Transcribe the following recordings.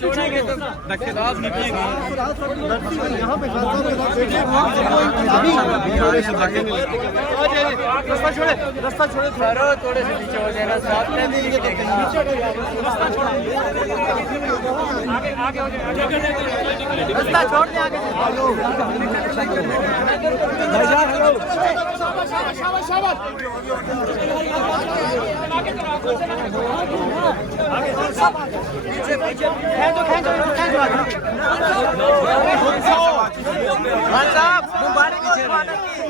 छोड़ेंगे तो धक्केदार निकलेंगे। यहाँ पे रास्ता छोड़े, रास्ता छोड़े, थोड़े से पीछे हो जाएगा। साथ में भी रास्ता छोड़, आगे आगे हो जाएगा, रास्ता छोड़ दे आगे। भाईजान हेलो, शाबाश शाबाश शाबाश। पीछे पीछे खेचो खेचो खेचो। खान साहब मुबारक हो जमानत की।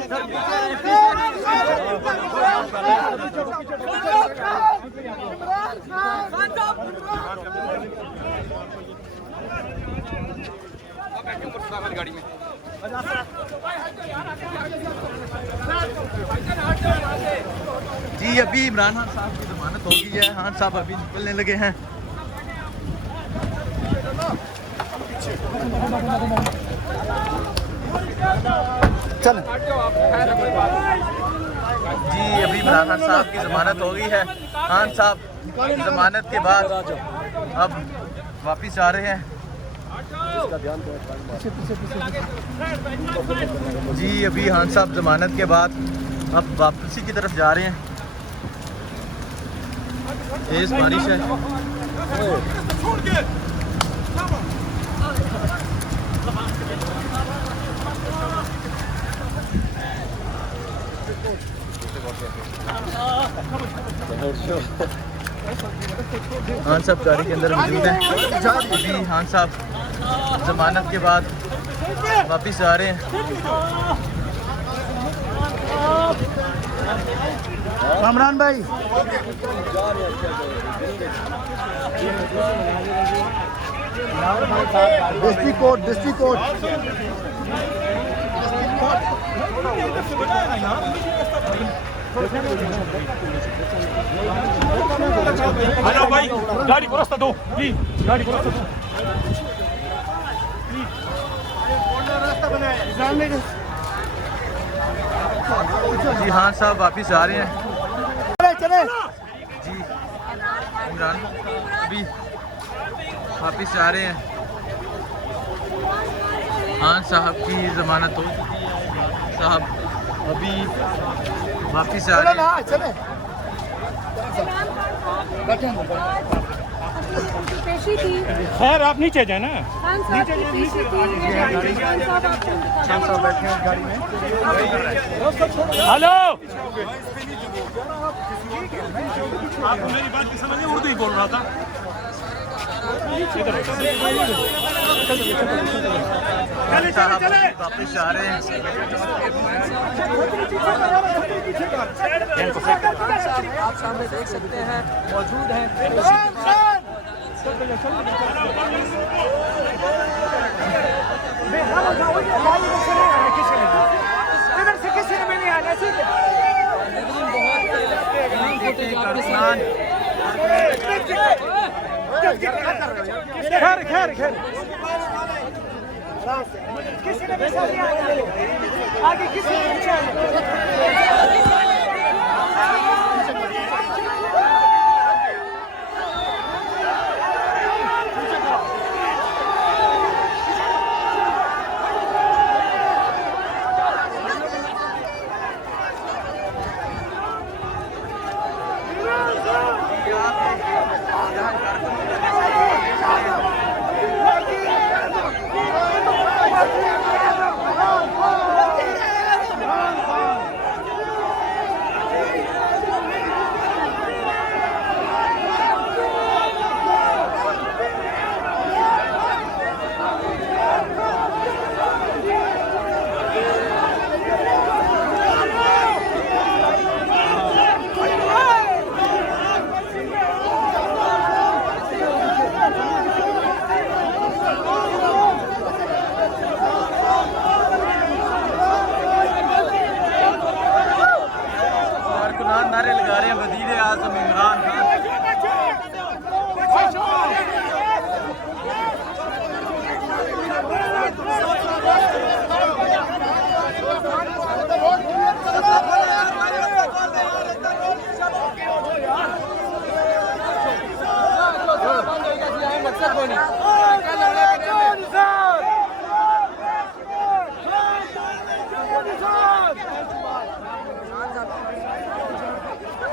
गाड़ी में जी अभी इमरान खान साहब की जमानत हो गई है। खान साहब अभी निकलने लगे हैं। चल जी अभी इमरान खान साहब की जमानत हो गई है। खान साहब जमानत के बाद अब वापिस आ रहे हैं। जी अभी खान साहब जमानत के बाद अब वापसी की तरफ जा रहे हैं। तेज बारिश है। खान साहब गाड़ी के अंदर मौजूद हैं। जी खान साहब जमानत के बाद वापिस आ रहे हैं। कामरान भाई डिस्ट्रिक्ट कोर्ट हेलो भाई, गाड़ी को रास्ता दो प्लीज, गाड़ी को रास्ता दो प्लीज। जी खान साहब वापिस आ रहे हैं। चले जी इमरान अभी वापिस आ रहे हैं। खान साहब की जमानत हो चुकी है। साहब अभी वापिस आ रहे हैं। खैर आप नीचे जाए ना। बैठे हैं गाड़ी में। हेलो, आपको मेरी बात की समझ में उर्दू ही बोल रहा था। वापिस आ रहे हैं। आप सामने देख सकते हैं मौजूद हैं। इधर से किसी ने भी नहीं आना चाहिए। खैर खैर खैर किसी ने भी नहीं आना, आगे किसी ने नहीं आना।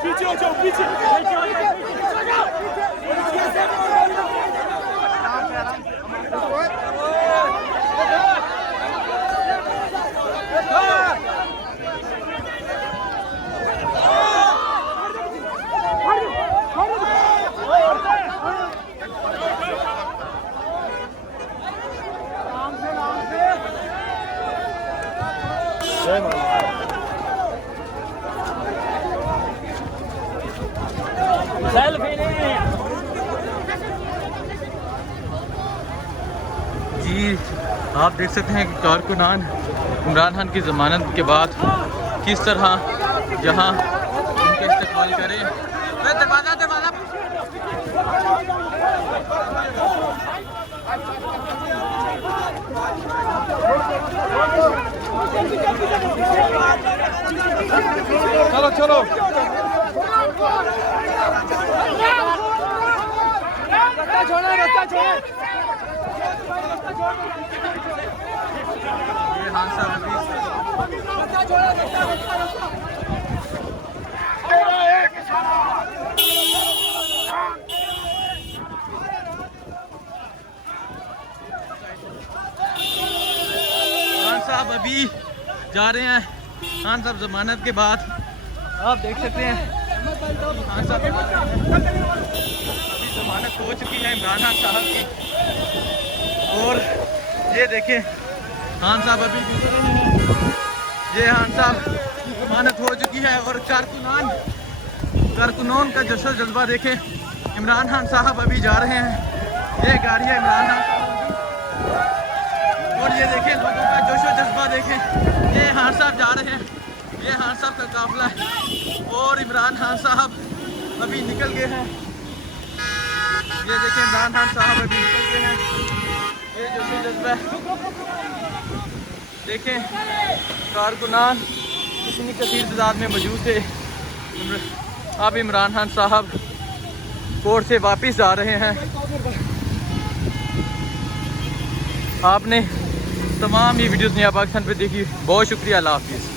पीछे हो जाओ, पीछे हो जाओ। जी आप देख सकते हैं कि कारकुनान इमरान खान की ज़मानत के बाद किस तरह यहाँ उनका इस्तेमाल करें। दरवाज़ा दरवाज़ा चलो चलो रास्ता छोड़ो रास्ता छोड़ो। ये हाँ साहब अभी जा रहे हैं। खान साहब जमानत के बाद आप देख सकते हैं खान साहब अभी जमानत हो चुकी है इमरान खान साहब की। और ये देखें खान साहब अभी ये खान साहब जमानत हो चुकी है। और कारकुनान का जश्न जज्बा देखें। इमरान खान साहब अभी जा रहे हैं। ये गाड़ी है इमरान खान और ये देखें लोगों का जोशो जज्बा देखें। ये खान साहब जा रहे हैं। ये खान साहब का काफिला है और इमरान खान साहब अभी निकल गए हैं। ये देखें इमरान खान साहब अभी निकल गए हैं। ये जोशो जज्बा देखें। कारकुनान इतनी कसीर तादाद में मौजूद थे। अब इमरान खान साहब कोर्ट से वापस आ रहे हैं। आपने तमाम ये वीडियोस नया पाकिस्तान पे देखी। बहुत शुक्रिया। अल्लाह हाफिज़।